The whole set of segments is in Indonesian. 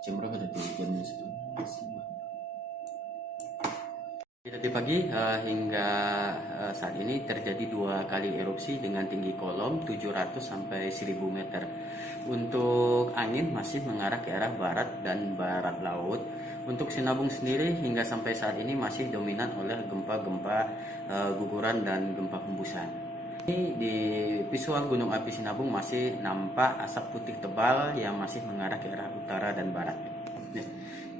Jam berapa tadi jamnya itu? Tadi pagi hingga saat ini terjadi 2 kali erupsi dengan tinggi kolom 700 sampai 1000 meter. Untuk angin masih mengarah ke arah barat dan barat laut. Untuk Sinabung sendiri hingga sampai saat ini masih dominan oleh gempa-gempa guguran dan gempa hembusan. Ini di visual Gunung Api Sinabung masih nampak asap putih tebal yang masih mengarah ke arah utara dan barat.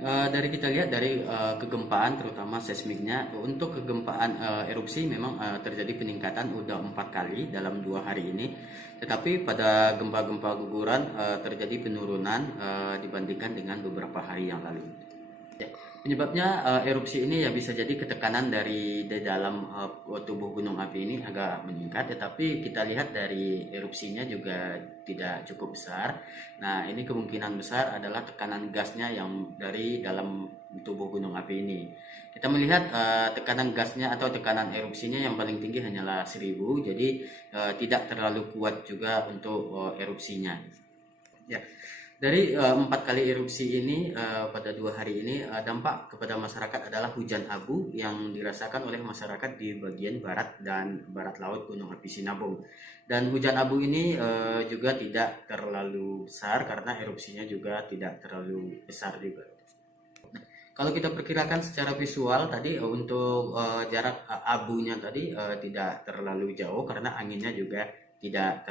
Dari kita lihat dari kegempaan terutama seismiknya, untuk kegempaan erupsi memang terjadi peningkatan udah 4 kali dalam 2 hari ini, tetapi pada gempa-gempa guguran terjadi penurunan dibandingkan dengan beberapa hari yang lalu. Penyebabnya erupsi ini ya bisa jadi ketekanan di dalam tubuh gunung api ini agak meningkat, tetapi kita lihat dari erupsinya juga tidak cukup besar. Nah, ini kemungkinan besar adalah tekanan gasnya yang dari dalam tubuh gunung api ini. Kita melihat tekanan gasnya atau tekanan erupsinya yang paling tinggi hanyalah 1000, jadi tidak terlalu kuat juga untuk erupsinya. Ya. Dari 4 kali erupsi ini pada 2 hari ini, dampak kepada masyarakat adalah hujan abu yang dirasakan oleh masyarakat di bagian barat dan barat laut Gunung Api Sinabung. Dan hujan abu ini juga tidak terlalu besar karena erupsinya juga tidak terlalu besar juga. Kalau kita perkirakan secara visual tadi untuk jarak abunya tadi tidak terlalu jauh karena anginnya juga tidak